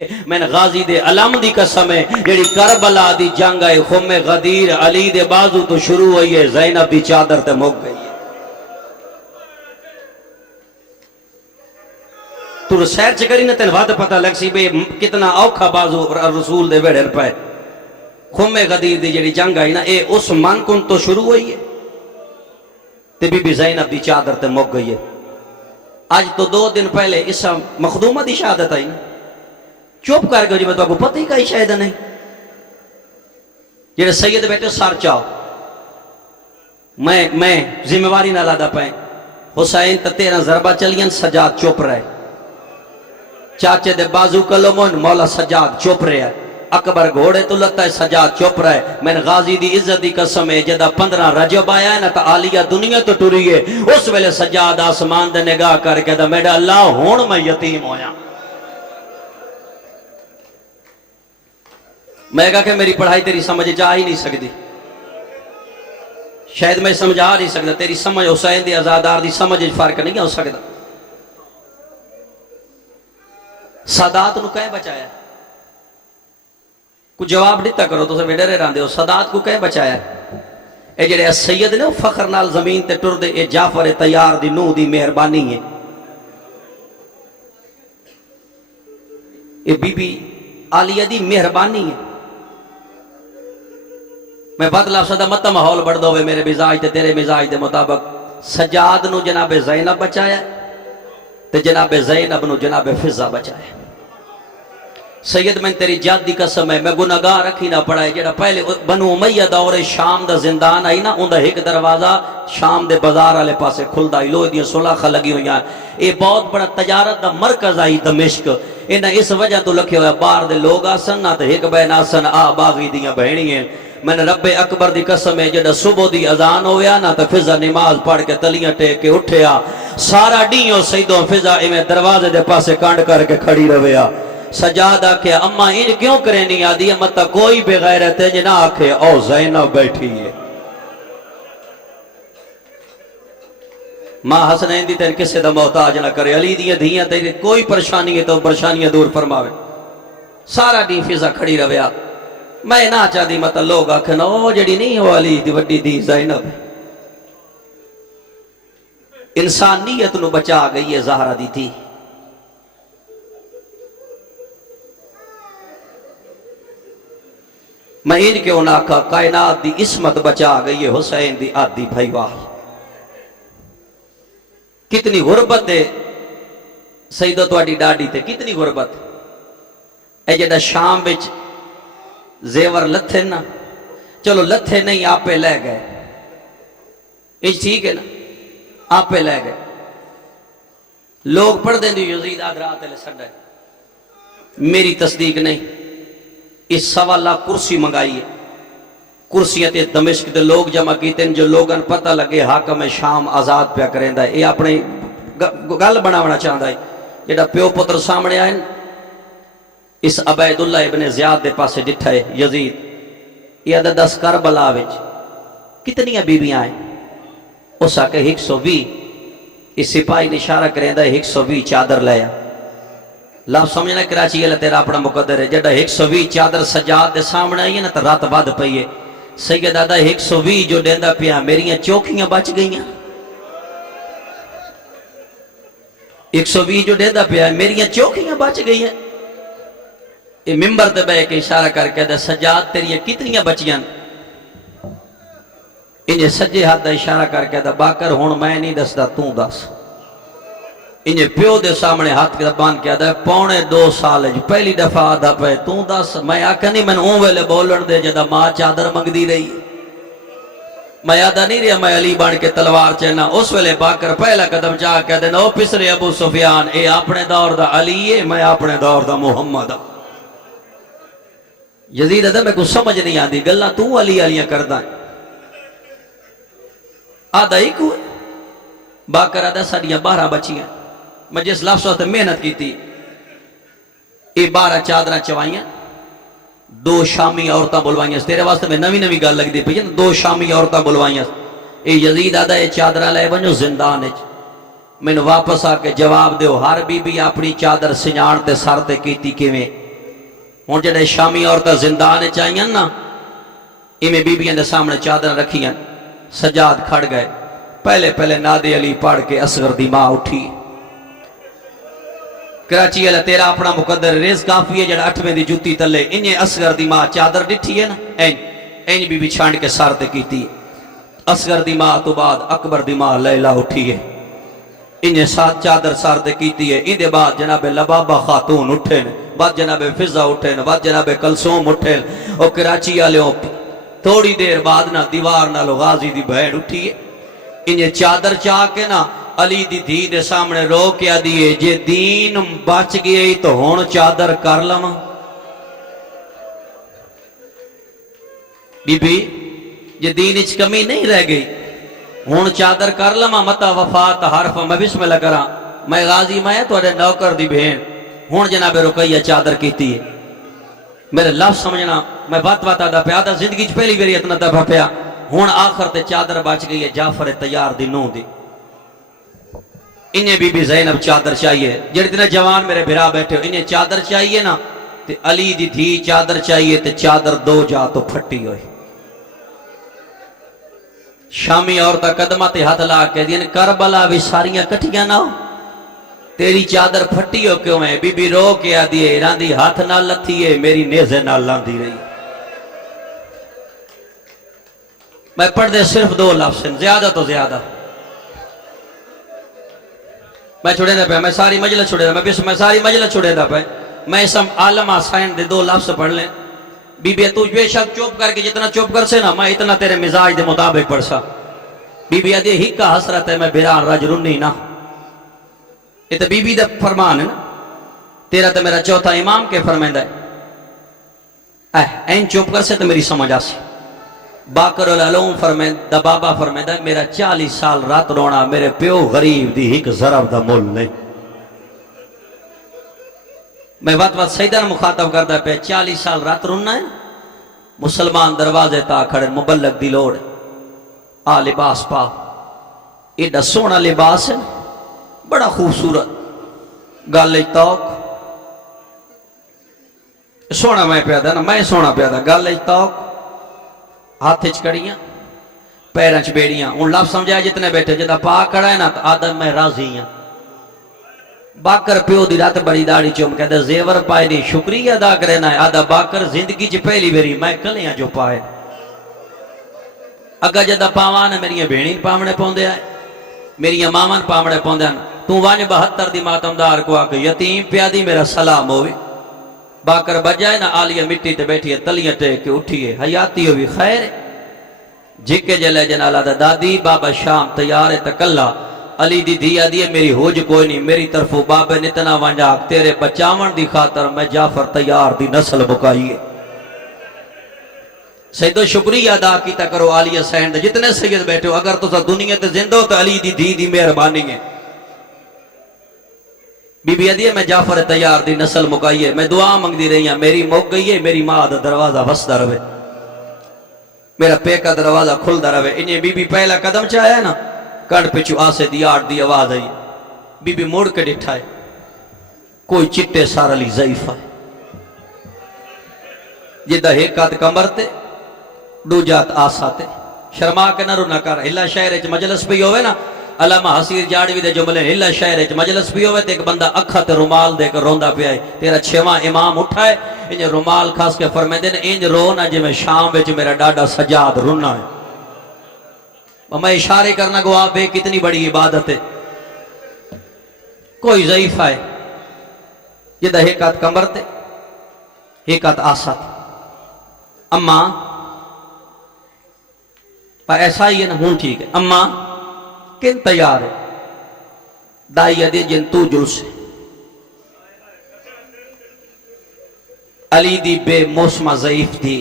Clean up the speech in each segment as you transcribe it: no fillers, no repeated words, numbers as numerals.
میں غازی دے علم دی قسم ہے جیڑی کربلا دی جنگ ہے خم غدیر علی دے بازو تو شروع ہوئی ہے زینب دی چادر تے مک گئی ہے۔ تو سیر چکری نہ تین وعد پتہ لگ سی بے کتنا اوکھا بازو رسول دے بیڑھر پائے۔ خم غدیر دی جیڑی جنگ ہے نا اے اس من کن تو شروع ہوئی ہے تے بی بی زینب دی چادر تے مک گئی ہے۔ آج تو 2 دن پہلے اس مخدومہ دی شہادت آئی نا، چوپ کر گئے جی میں تو آپ کو پتہ ہی کئی شاید نہیں۔ یہ سید بیٹے سار چاہو میں ذمہ واری نہ لادا پائیں۔ حسین تا 13 ضربہ چلین سجاد چوپ رہے، چاچے دے بازو کلمون مولا سجاد چوپ رہے، اکبر گھوڑے تو لتا ہے سجاد چوپ رہے۔ میں نے غازی دی عزت دی قسم ہے جدہ 15 رجب آیا ہے نا تا عالیہ دنیا تو ٹوری ہے، اس ویلے سجاد آسمان دے نگاہ کر کے دا میڈا اللہ ہون میں یتیم ہویا۔ میں کہا کہ میری پڑھائی تیری سمجھ جا ہی نہیں سکتی، شاید میں سمجھا نہیں سکتا، تیری سمجھ حسین دی ازادار دی سمجھ فرق نہیں ہو سکتا۔ سادات نو کہے بچایا، کو جواب دیتا کرو تو سے ڈرے راندے ہو، سادات کو کہے بچایا۔ اے جڑے سید نے فخر نال زمین تے ٹر دے، اے جعفر طیار دی نو دی مہربانی ہے۔ اے بی بی عالیہ دی مہربانی ہے۔ میں بدلا صدا مت ماحول بڑھ دو میرے مزاج تے تیرے مزاج دے مطابق۔ سجاد نو جناب زینب بچایا تے جناب زینب نو جناب فضہ بچایا۔ سید میں تیری جاد دی قسم ہے میں گناہگار رکھی نہ پڑھائے جڑا پہلے بنو امیہ دور شام دا زندان آئی نا اندہ ایک دروازہ شام دے بازار والے پاسے کھلدا آئی، لوہ دیاں سلاخاں لگی ہوئی ہیں۔ یہ بہت بڑا تجارت دا مرکز آئی دمشق، انہیں اس وجہ تو لکھے ہوئے باہر دے لوگ آسن نہ تے ایک بین آسن آ باغی دیاں بہنی ہیں۔ میں نے رب اکبر دی قسم ہے جڑا صبح دی اذان ہویا نا تے فضہ نماز پڑھ کے تلیاں ٹیک کے اٹھیا، سارا ڈیوں سیدوں فضہ ایویں دروازے دے پاسے کانڈ کر کے کھڑی رویا۔ سجاد آکھے اماں ان کیوں کریں نہیں آدھی مطا کوئی بغیرت ہے جنا آکھے او زینب بیٹھی ہے۔ ماں حسنین دی تین کسے دا محتاج نہ کرے، علی دیاں دھیاں تیرے کوئی پریشانی ہے تو پریشانیاں دور فرماوے۔ سارا ڈی فضہ کھڑی رویا۔ میں نہ چاہتی مطلب لوگ آکھنا او جڑی نہیں ہو علی دی وڈی دی زینب ہے۔ انسانیت نو بچا گئی ہے زہرہ دی تھی۔ میں ان کے انہاں کا کائنات دی عصمت بچا گئی ہے حسین دی آدھی بھائی واہ۔ کتنی غربت ہے سیدہ تواڈی ڈاڈی تے، کتنی غربت اے جڑا شام وچ زیور لتھے نا، چلو لتھے نہیں آپے لے گئے، یہ ٹھیک ہے نا، آپے لے گئے۔ لوگ پڑھ دیں دی یزید آدھرات لے سڑے، میری تصدیق نہیں۔ اس 1.25 لاکھ کرسی منگائی ہے، کرسیاں تے دمشق دے لوگ جمع کیتے ہیں جو لوگن پتہ لگے حاکم شام آزاد پیا کریں دا ہے۔ یہ اپنے گل بناونا چاہتا ہے جڑا پیو پتر سامنے آئے اس عبید اللہ ابن زیاد دے پاسے ڈٹھا ہے یزید، یہ عدد 10 کربلا وچ کتنی بیویاں ہیں؟ اس آکے 120، اس سپاہی نے اشارہ کریں دا 120 چادر لیا۔ لفظ سمجھنا کراچی ہے تیرا اپنا مقدر ہے، جڑا 120 چادر سجاد دے سامنے آئی ہے نا تو رات بعد پئی ہے۔ سید دادا 120 جو دیندا پیا میریاں چوکھیاں بچ گئیاں، 120 جو دیندا پیا میریاں چوکھیاں بچ گئیاں۔ یہ ممبر تے بے کے اشارہ کر کے دا سجاد تیریاں کتنیاں بچیاں؟ انہیں سجے ہاتھ دا اشارہ کر کے دا باکر ہون میں نہیں دسدا توں دس۔ انہیں پیو دے سامنے ہاتھ کے دبان کیا دا 2.25 سال جو پہلی دفعہ آدھا پہ توں دس۔ میں آکھا نہیں میں اون ویلے بولن دے جدا ماں چادر منگ دی رہی، میں یادہ نہیں رہا میں علی بان کے تلوار چہنا۔ اس ویلے باکر پہلا قدم چاہ کہہ دینا او پسرے ابو سفیان، اے اپنے دور دا علی ہے، میں اپنے دور دا محمد۔ یزید ادھا میں کو سمجھ نہیں آدھی گلہ تو علی علیاں کردہ ہے، آدھا ہی کوئی باکر آدھا ساڑیاں 12 بچی ہیں۔ میں جس لفظ سے محنت کی تھی یہ 12 چادرہ چوائیاں، 2 شامی عورتاں بلوائیاں۔ تیرے واسطے میں نوی نوی گل لگ دی پئی 2 شامی عورتاں بلوائیاں۔ اے یزید آدھا یہ چادرہ لے بنو زندان ہے، میں نے واپس آ کے جواب دیو ہر بی بی اپنی چادر سنجان تے سر تے کیتی کیویں؟ ہوں جڑے شامی عورتیں زندان چاہیے نا ایویں بیبیاں دے سامنے چادر رکھیاں سجاد کھڑ گئے پہلے پہلے نادے علی پڑھ کے اصغر دی ماں اٹھی کراچی والا تیرا اپنا مقدر رزق کافی ہے جڑا 8ویں دی جوتی تلے انہیں اصغر دی ماں چادر ڈٹھی ہے نا این بی بی چھانڈ کے سار تے کیتی اصغر دی ماں تو بعد اکبر دی ماں لیلہ اٹھی ہے انہیں ساتھ چادر سار تے کیتی ہے ان دے بعد جناب لبابہ خاتون اٹھے بعد جناب فضا اٹھے بعد جناب کلثوم اٹھے اور کراچی والے تھوڑی دیر بعد نا دیوار نالو غازی دی بہن اٹھی ہے انہیں چادر چاہ کے نا علی دی دھی دے سامنے رو کیا دیئے جے دین بچ گئی تو ہون چادر کر لما بی بی جے دین اچ کمی نہیں رہ گئی ہون چادر کر لما متا وفات حرف میں بسم اللہ کرا میں غازی میں تو اڑے نوکر دی بہن ہون جناب رقیہ چادر کیتی ہے میرے لفظ سمجھنا میں بات آدھا پیا آدھا زندگی چ پہلی بری اتنا دفعہ پیا ہون آخر تے چادر بچ گئی ہے جعفر تیار دی نو دی انہیں بی بی زینب چادر چاہیے جڑی دن جوان میرے بھرا بیٹھے ہو انہیں چادر چاہیے نا تے علی دی دھی چادر چاہیے تے چادر دو جا تو پھٹی ہوئی شامی عورتہ قدمہ تے ہاتھ لا کے دین کربلا بھی ساریاں کٹھیاں نہ ہو تیری چادر پھٹی ہو کیوں ہے بی بی رو کے آدھیے راندی ہاتھ نہ لتھی ہے میری نیزے نہ لاندی رہی میں پڑھ دے صرف 2 لفظ زیادہ تو زیادہ میں چھوڑے دا پہ میں ساری مجلس چھوڑے دا میں ساری مجلس چھوڑے دا پہ میں اسم عالم آسائن دے 2 لفظ پڑھ لیں بی بی تو بے شک چوپ کر کے جتنا چوپ کر سے نا میں اتنا تیرے مزاج دے مطابق پڑھ سا بی بی آدھے ہی کا حسرت ہے میں بیران رج رنی نا یہ تو بی بی دا فرمان ہے نا تیرا تو میرا چوتھا امام کے فرمائندہ ہے این چوپ کر سے تو میری سمجھ آسی باقر العلوم فرمائندہ بابا فرمائندہ میرا 40 سال رات رونا میرے پیو غریب دی ہی ضرب دا مول نہیں میں بات سیدہ مخاطب کردہ پہ 40 سال رات رونا ہے مسلمان دروازے تا کھڑے مبلغ دی لوڑ آ لباس پا ایڈا سونا لباس ہے بڑا خوبصورت گالے توق سونا میں پیدا نا میں سونا پیدا گالے توق ہاتھ چکڑیاں پیرنچ بیڑیاں ان لفظ سمجھایا جتنے بیٹھے جدہ پاک کھڑا ہے نا تو آدم میں راضی ہیں باکر پیو دی رات بڑی داڑی چوم کہتا زیور پائے دی شکریہ ادا کرنا ہے آدھا باکر زندگی چ پہلی بری میں کلیاں جو پائے اگا جدہ پاوان ہے میری بھینین پامنے پوندے آئے میری مامن پامنے پوندے آئے تو وانج 72 دی ماتمدار کو آکے یتیم پیادی میرا سلام ہوئی باکر بجائے نا آلیہ مٹی تے بیٹھی ہے تلیاں ٹیک کے اٹھی ہے حیاتی ہوئی خیر جھکے جلے جنالہ دا دادی بابا شام تیار تکلہ علی دی دیا دیئے میری ہوج کوئی نہیں میری طرفو بابے نتنا وانجاک تیرے بچاون دی خاطر میں جعفر تیار دی نسل بکائیے سیدو شکریہ ادا کیتا کرو آلیہ سینڈ جتنے سید بیٹھے ہو اگر تو سا دنیا تے زندہ تو علی دی دی مہربانی ہے بی بی ادیے میں جعفر تیار دی نسل مکائیے میں دعا منگ دی رہی ہیں میری موک گئی ہے میری ماں دا دروازہ وسدہ رہے میرا پیکا دروازہ کھل دا رہے انہیں بی بی پہلا قدم چاہے ہے نا کڑ پچھو آسے دیار دی آواز آئی بی بی موڑ کے ڈٹھائے کوئی چٹے سار علی ضعیف ہے جدہ ایکات کمر تے دو جات آساتے شرما کے نہ رو نہ کر اللہ شہر اچ مجلس پہ ہوئے نا علامہ حسیر جاڑوی دے جملے اللہ شہر اچ مجلس پہ ہوئے تے ایک بندہ اکھا تے رومال دے کر روندہ پہ آئے تیرا 6واں امام اٹھائے انہیں رومال خاص کے فرمائے دے انج رونا جی میں شام بچ میرا ڈاڈا سجاد رونا ہے میں اشارے کرنا گو آپ کتنی بڑی عبادت ہے کوئی ضعیف ہے یہ دا ایکات کمر تے ایکات آسات اماں ایسا ہی ہے نا ہوں ٹھیک ہے اماں کن تیار ہے دائی ادی جن تو جلس ہے علی دی بے موسمہ ضعیف دی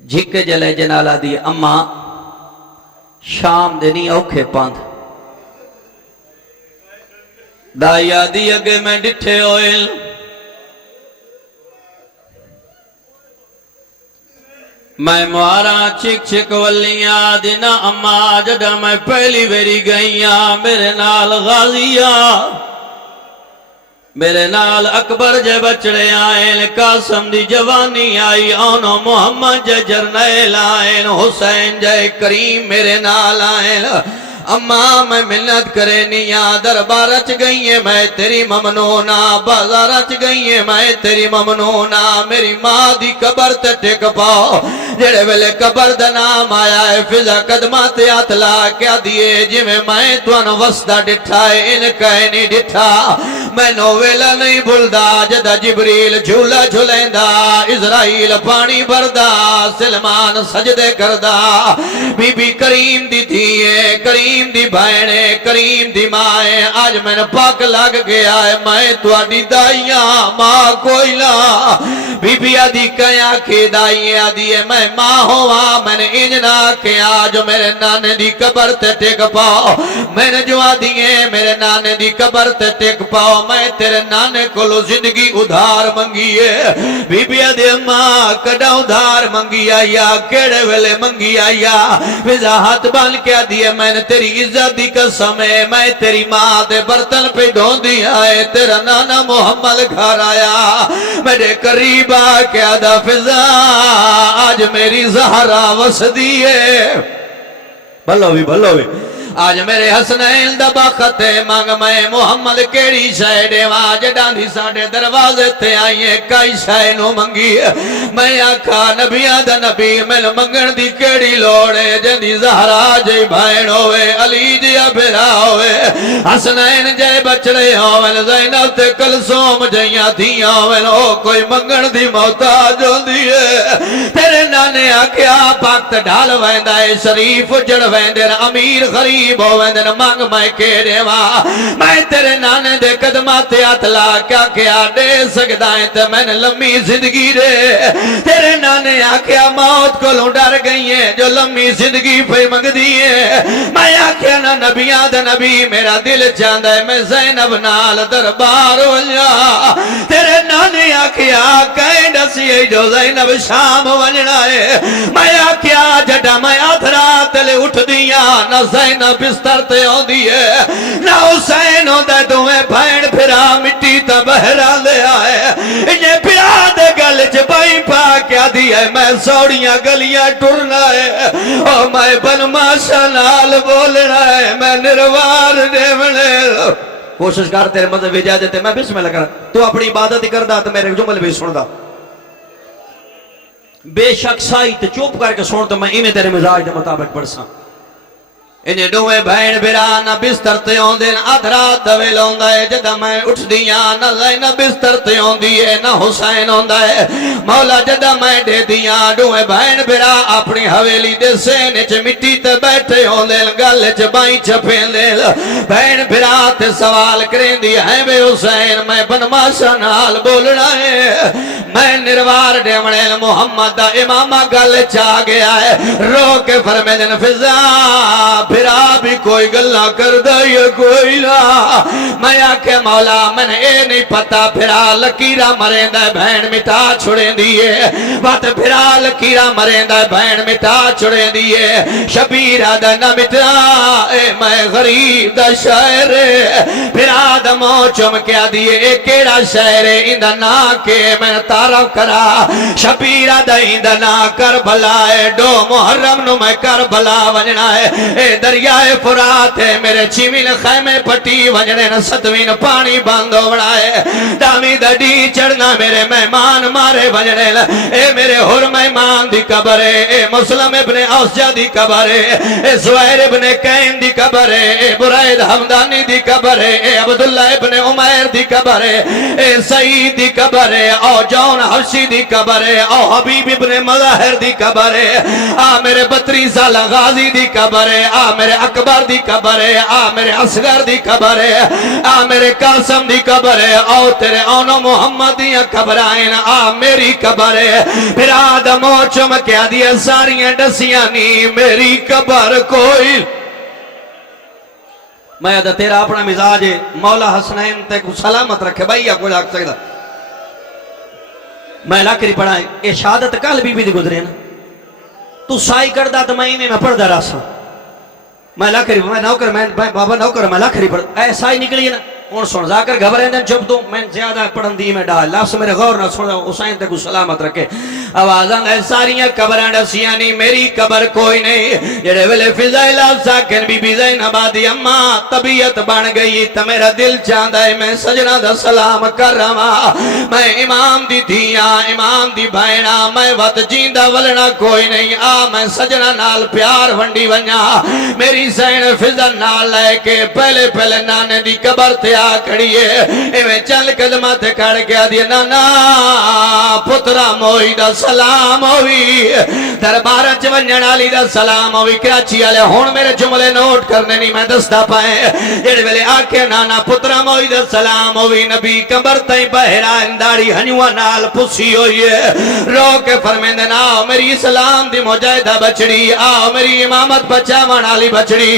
جھکے جلے جنالہ دی اماں شام دینی اوکھے پاند دائی ادی اگے میں ڈٹھے ہوئل میں موارا چک چک ولیاں دینا اما جڑا میں پہلی بیری گئیاں میرے نال غازیاں میرے نال اکبر جے بچڑے آئین قاسم دی جوانی آئی آنو محمد جے جرنیل آئین حسین جے کریم میرے نال آئین اماں میں منت کرے نیا دربار رچ گئی ہے میں تیری ممنونا بازار رچ گئی ہے میں تیری ممنونا میری ماں دی قبر تے ٹک پاؤ جڑے ویلے قبر دا نام آیا ہے فضا قدمات اتلا کیا دیئے جی میں توانو وسطہ ڈٹھا ہے ان کہے نہیں ڈٹھا میں نو ویلا نہیں بھولدا جدا جبریل جھولا جھولیندا اسرائیل پانی بھردا سلمان سجدے کردا بی بی کریم دی تھیے کریم دی بھائنے کریم دی مائیں آج میں نے پاک لگ گیا ہے میں تواڈی دائیاں ماں کوئی نہ بی بی آدھی کیا کہ دائیاں آدھی ہے میں ماں ہوا میں نے انجنا کیا جو میرے نانے دی قبر تے ٹک پاؤ میں نے جو آدھی ہے میرے نانے دی قبر تے ٹک پاؤ میں تیرے نانے کو لو زندگی ادھار منگی ہے بی بی آدھی ماں کڑا ادھار منگی آیا کیڑے ویلے منگی آیا وضاحت بان کیا دیئے میں نے تیری عزت دی قسم ہے میں تیری ماں دے برتن پہ ڈھون دیا ہے تیرا نانا محمد گھر آیا میرے قریب آ کیا دا فضا آج میری زہرا وسدی ہے بھلو بھی آج میرے حسنین دا بخت مانگ میں محمد کیڑی شے دیواں جڈاں دی ساڈے دروازے تے آئیے کئی شے نو منگی میں آکھا نبیاں دا نبی مل منگن دی کیڑی لوڑ ہے جندی زہرا جے بھائن ہوئے علی جی بھرا ہوئے حسنین جے بچڑے ہوئے زینب تے کلثوم جیاں تھیاں ہوئے او کوئی منگن دی محتاج ہوندی ہے تیرے نانے آکھیا پاکت ڈال ویندا اے شریف جڑ ویندے امیر غریب بوویندن مانگ میں کے دیوا میں تیرے نانے دے قدمات اتلا کیا دے سکدائیں تے میں نے لمبی زندگی دے تیرے نانے آکھیا موت کو لوں ڈر گئی ہے جو لمبی زندگی پہ منگ دیئے میں آکھیا نا نبیاں دے نبی میرا دل چاندہ ہے میں زینب نال دربار ہو جا تیرے نانے آکھیا کہیں ڈسی ہے جو زینب شام ونجنا ہے میں آکھیا جڑا میں آدھرا تلے اٹھ دیا نا زینب بستر تے ہوں دیئے نہ حسین ہوں دے تمہیں بھائن پھرا مٹی تا بہرا لے آئے انہیں پھرا دے گل جبائی پا کیا دیئے میں سوڑیاں گلیاں ٹرنا ہے اور میں بن ماشا نال بولنا ہے میں نروار دیونے کوشش کر تیرے مذہب اجازت ہے میں بسم اللہ کر تو اپنی عبادت ہی کر دا تو میرے جمل بھی سن دا بے شک سائی تے چوپ کر کے سن تو میں ایمیں تیرے مزاج دے مطابق پڑھ ساں انہیں دوئے بھائن بھرا نہ بستر تے ہوں دے نہ ادھرات دویل ہوں دے جدہ میں اٹھ دیا نہ زینب بستر تے ہوں دیئے نہ حسین ہوں دے مولا جدہ میں دے دیا دوئے بھائن بھرا اپنی حویلی دے سینے چھ مٹی تے بیٹھے ہوں دے گل چھ بائیں چھپین دے بھائن بھرا تے سوال کریں دی ہے بے حسین میں بنماشا نال بولنا ہے میں نروار دیونے محمد دا امامہ گل چاہ گیا ہے رو کے فرمے دن فضا پھرا بھی کوئی گلہ کر دائی کوئی نہ میں آکھے مولا میں نے اے نہیں پتا پھرا لکیرہ مرین دے بہن مٹا چھڑیں دیئے بات پھرا لکیرہ مرین دے بہن مٹا چھڑیں دیئے شبیرہ دے نہ مٹا اے میں غریب دا شاعر پھرا دا موچم کیا دیئے اے کیڑا شاعر اندہ نا کے میں تعرف کرا شبیرہ دا اندہ نا کربلا ہے دو محرم نو میں کربلا ونجنا ہے اے دریائے فرات ہے میرے چیمین خیمے پٹی ونجنے نہ ستوین پانی باندھو بڑھائے دامی دڑی چڑھنا میرے مہمان مارے ونجنے اے میرے حر مہمان دی قبر ہے اے مسلم ابن اوسجہ دی قبر ہے اے زویر ابن قین دی قبر ہے اے برائد حمدانی دی قبر ہے اے عبداللہ ابن عمیر دی قبر ہے اے سعید دی قبر ہے او جون حفشی دی قبر ہے او حبیب ابن مظاہر دی قبر ہے آ میرے 32 سالہ غازی دی قبر ہے آ میرے اکبر دی قبر ہے آ میرے اصغر دی قبر ہے آ میرے قاسم دی قبر ہے او تیرے اونو محمد دی قبر آئین آ میری قبر ہے پھر آدم و چمکیا دی ساریاں ڈسیاں نہیں میری قبر کوئی میں ادھا تیرا اپنا مزاج ہے مولا حسنین تے کو سلامت رکھے بھائی یا کوئی لگ سکتا میں لاکری پڑھائیں اے شہادت کال بی بی دی گزرے نا تو سائی کردہ تو میں پڑھ دا راسا میں لاکری میں نوکر میں بابا نوکر میں لاکری پڑھ اے سائی نکلی نا ہوں سن ذاکر گھبرے دن چپ تو میں زیادہ پڑھن دی میں ڈال لفظ میرے غور نہ سن حسین تے کو سلامت رکھے آوازاں اے ساریاں قبراں دسیاں نہیں میری قبر کوئی نہیں جڑے ویلے فضائل ساکن بی بی زینب دی اماں طبیعت بن گئی تے میرا دل چاہندا ہے میں سجنا دا سلام کر رہا میں امام دی دھیاں امام دی بہنا میں وت جیندا ولنا کوئی نہیں آ میں سجنا نال پیار ونڈی ونجا میری زین فضا نال لے کے پہلے پہلے نانے دی قبر تے آ کھڑی ہے ایویں چل قدماں تے کھڑ کے آ دی نانا پترا موئی دا سلام ہوئی دربار چ ونجن والی دا سلام ہوئی کراچی والے ہن میرے جملے نوٹ کرنے نہیں میں دسدا پائے جڑے ویلے آکھے نانا پترا موئی دا سلام ہوئی نبی قبر تائیں بہرا انداڑی ہنیواں نال پسی ہوئی ہے رو کے فرمیندے نا میری اسلام دی مجاہدہ بچڑی آ میری امامت بچاون والی بچڑی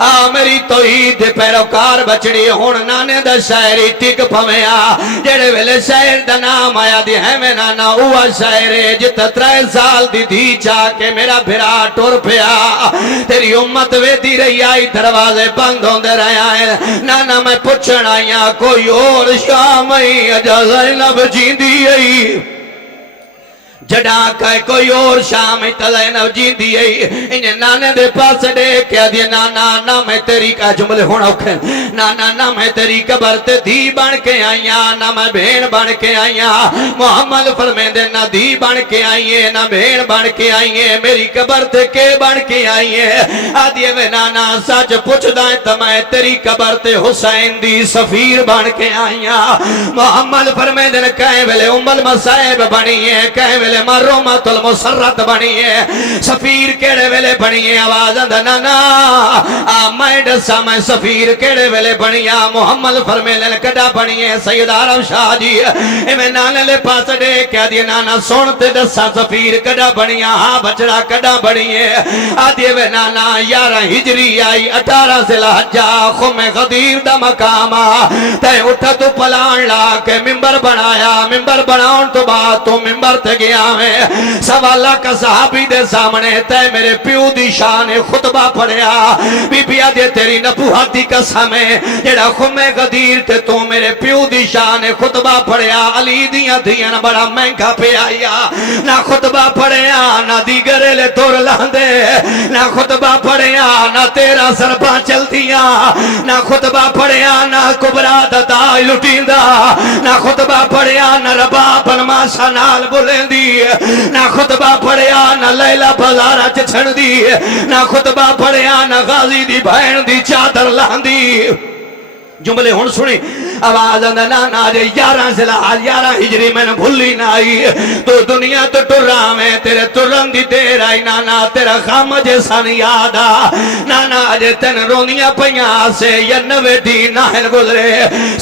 آ میری توحید دے پیروکار بچڑی ہن نانے دا شاعری ٹک پویا جڑے ویلے شاعر دا نام آیا دی ہے میں نانا اوہ شاعر جت 3 سال دی دھی چاہ کے میرا بھرا ٹر پیا تیری امت ویدی رہی آئی دروازے بند ہوندے رہے آئے نانا میں پوچھن آئیاں کوئی اور شام ہی اجا زینب جیندی آئی جڑا کہے کوئی اور شام زینب جیندی آئی انہیں نانے دے پاس دے کیا دی نانا نا میں تیری کا جملے ہونا اوکھیں نانا نا میں تیری قبر تے دھی بن کے آئیاں نا میں بھین بن کے آئیاں محمد فرمین دے نا دھی بن کے آئیے نا بھین بن کے آئیے میری قبر تے کے بن کے آئیے آدھیے وے نانا سچ پوچھ دائیں تو میں تیری قبر تے حسین دی سفیر بن کے آئیاں محمد فرمین دے کہیں ویلے ام المصائب بنیے کہیں ویلے مرومت المسرت بنیے سفیر کیڑے ویلے بنیے آواز اندہ نانا میں ڈسا میں سفیر کیڑے ویلے بنیا محمد فرمیلے کڑا بنیے سید عرب شاہ جی میں نانے لے پاس دے کیا دی نانا سونتے ڈسا سفیر کڑا بنیا ہاں بچڑا کڑا بنیے آدھے وے نانا 11 ہجری آئی 18 ذی الحجہ خم غدیر دا مقاما تے اٹھا تو پلان لا کے ممبر بنایا ممبر بناؤن تو بات تو ممبر تے گیا میں سوا لاکھ صحابی دے سامنے تے میرے پیو دی شان خطبہ پڑھیا بی بی آدھے تیری نبوہت دی قسم ہے جڑا خم غدیر تے تو میرے پیو دی شان خطبہ پڑھیا علی دیاں دیاں بڑا مہنگا پہ آیا نہ خطبہ پڑھیا نہ دیگرے لے تور لاندے نہ خطبہ پڑھیا نہ تیرا سرپاں چل دیا نہ خطبہ پڑھیا نہ کبرا دائی لٹین دا نہ خطبہ پڑھیا نہ رباب الماشا نال بولیں دی نہ خطبہ پڑھیا نہ لیلہ بازارہ چھڑ دی نہ خطبہ پڑھیا نہ غازی دی بہن دی چادر لاندی جملے ہون سنی آواز اندہ نانا جے 11 ذی الحجہ 11 ہجری میں نے بھولی نہ آئی تو دنیا تو ٹرا میں تیرے ترن دی دیر آئی نانا تیرا خام جیسا نہیں یادا نانا جے تین رونیاں پیاں سے 90 دی ناہن گزرے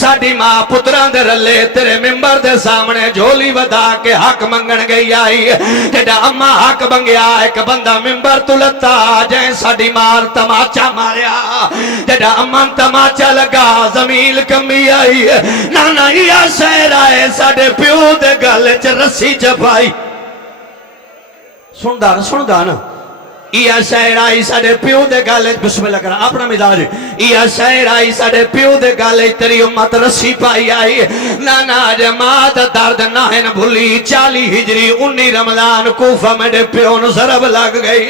ساڑی ماں پتران دے رلے تیرے ممبر دے سامنے جھولی ودا کے حق منگن گئی آئی جیڑا اماں حق بنگیا ایک بندہ ممبر تلتا جائیں ساڑی مار تماچا ماریا جیڑا اماں تماچا لگا زمیل کمی آئی نانا یا شہر آئے ساڑے پیو دے گلے چ رسی چپائی سن دانا یا شہر آئی ساڑے پیو دے گالے بسم اللہ کرنا اپنا مزاج یا شہر آئی ساڑے پیو دے گالے تیری امت رسی پائی آئی نانا جماعت درد ناہن بھولی 40 ہجری 19 رمضان کوفہ میں دے پیو نصرب لگ گئی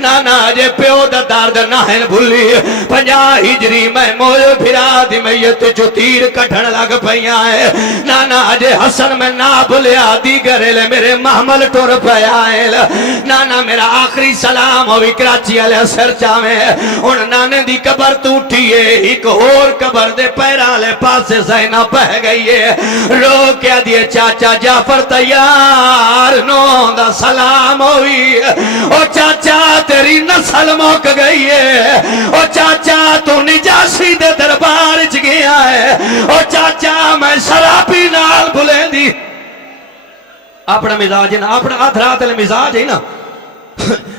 نانا جے پیو دا درد ناہن بھولی 50 ہجری میں موجو پھرا دی میت جو تیر کٹھن لگ پہیا ہے نانا جے حسن میں نا بھولیا دیگرے لے میرے محمل ٹور پہیا ہے نانا میرا آخری سلام ہوئی کراچی علیہ سر چاہویں ان نانے دی قبر ٹوٹی ہے ایک اور قبر دے پیرا لے پاسے زینہ پہ گئی ہے رو کیا دیے چاچا جعفر تیار نو دا سلام ہوئی او چاچا تیری نسل موک گئی ہے او چاچا تو نجاشی دے دربار چ گیا ہے او چاچا میں شرابی نال بھلیں دی اپنا مزاج ہے نا اپنا آدھرات مزاج ہے نا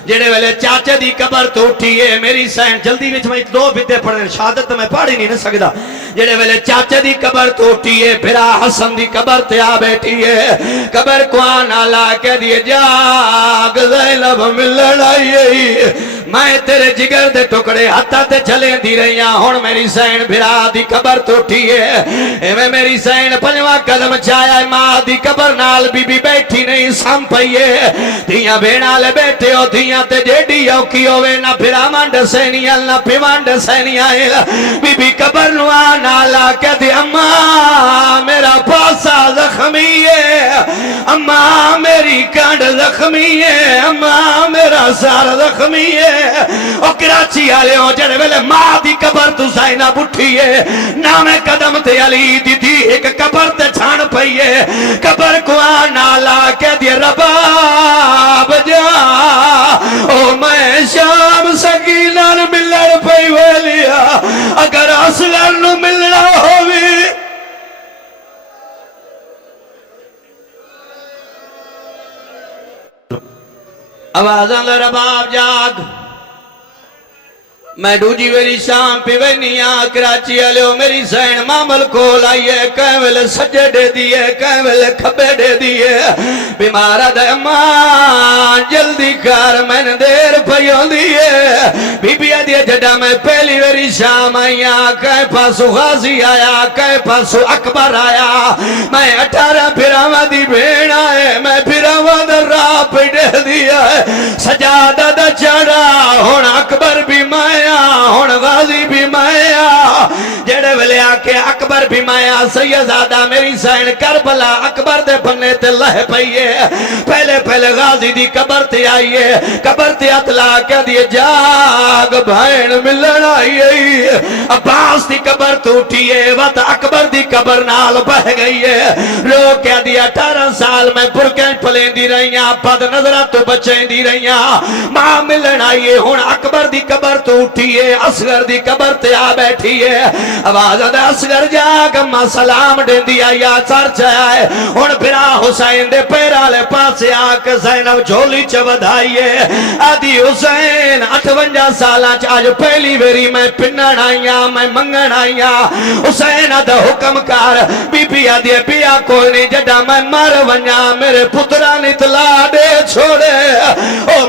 جڑے ویلے چاچے دی قبر تو اٹھی ہے میری سین جلدی وچ میں 2 بدے پڑھنے شہادت تو میں پڑھی نہیں سکدا جڑے ویلے چاچے دی قبر تو اٹھی ہے پھرا حسن دی قبر تے آ بیٹھی ہے قبر کو آنا لا کے دیے جاگ زینب ملن آئی میں تیرے جگر دے ٹکڑے ہتھا تے چلے دی رہیاں ہن میری سین بھرا دی قبر ٹوٹی ہے ایویں میری سین پنجواں قدم چایا ماں دی قبر نال بی بی بیٹھی نہیں سام پئیے دھیاں بھیڑاں لے بیٹھے ہو دھیاں تے جیڈی اوکھی ہوے نہ بھراواں ڈسینی نہ پیواں ڈسینی بی بی قبر نو نال آ کے دی اماں میرا پاسا زخمی ہے اماں میری کانڈ زخمی ہے اماں میرا سار زخمی ہے او کراچی والے ہو جڑے ویلے ماں دی قبر تو سائنا بٹھی ہے نامے قدم تے علی دی دی ایک قبر تے چھان پئی ہے قبر کو نالا کے دی رباب جا او میں شام سکینہ ملن پئی ویلیا اگر اصغر نو ملنا ہووی آوازاں دا رباب جاگ میں ڈوجی ویری شام پی وینیاں کراچی علیو میری سین مامل کھول آئیے کیویل سجے دے دیئے کیویل کھبے دے دیئے بیمارہ دے ماں جلدی کار میں نے دیر پہیوں دیئے بی بی دیئے جڑا میں پہلی ویری شام آئیاں کئی پاسو غازی آیا کئی پاسو اکبر آیا میں 18 پھراوہ دی بھین آئے میں پھراوہ در راہ پہ دے دیا سجادہ دا چڑھا ہون اکبر بھی مائے ہون غازی بھی مایا جڑے ویلے آکے اکبر بھی مایا سیدزادہ میری سین کربلا اکبر دے پنے تے لہ پئیے پہلے پہلے غازی دی قبر تے آئیے قبر تے اطلاع کہہ دیے جاگ بھائن ملن آئیے عباس دی قبر ٹوٹیے وقت اکبر دی قبر نال بہ گئیے رو کہہ دیا 18 سال میں پرکیں پلیں دی رہیاں پد نظرہ تو بچیں دی رہیاں ماں ملن آئیے ہون اکبر دی قبر ٹوٹیے اصغر دی قبر تے آ بیٹھیے آواز دا اصغر جاگ اماں سلام دین دیا یا سر چاہے ہون پھرا حسین دے پیرا لے پاسے آک زینب جھولی چودھائیے آدھی حسین 58 سالاں چاج پہلی ویری میں پنن آئیاں میں منگن آئیاں حسین دا حکم کار بی بی آدھی بیا کوئی نہیں جڑا میں مر ونیا میرے پتران اطلاع دے چھوڑے او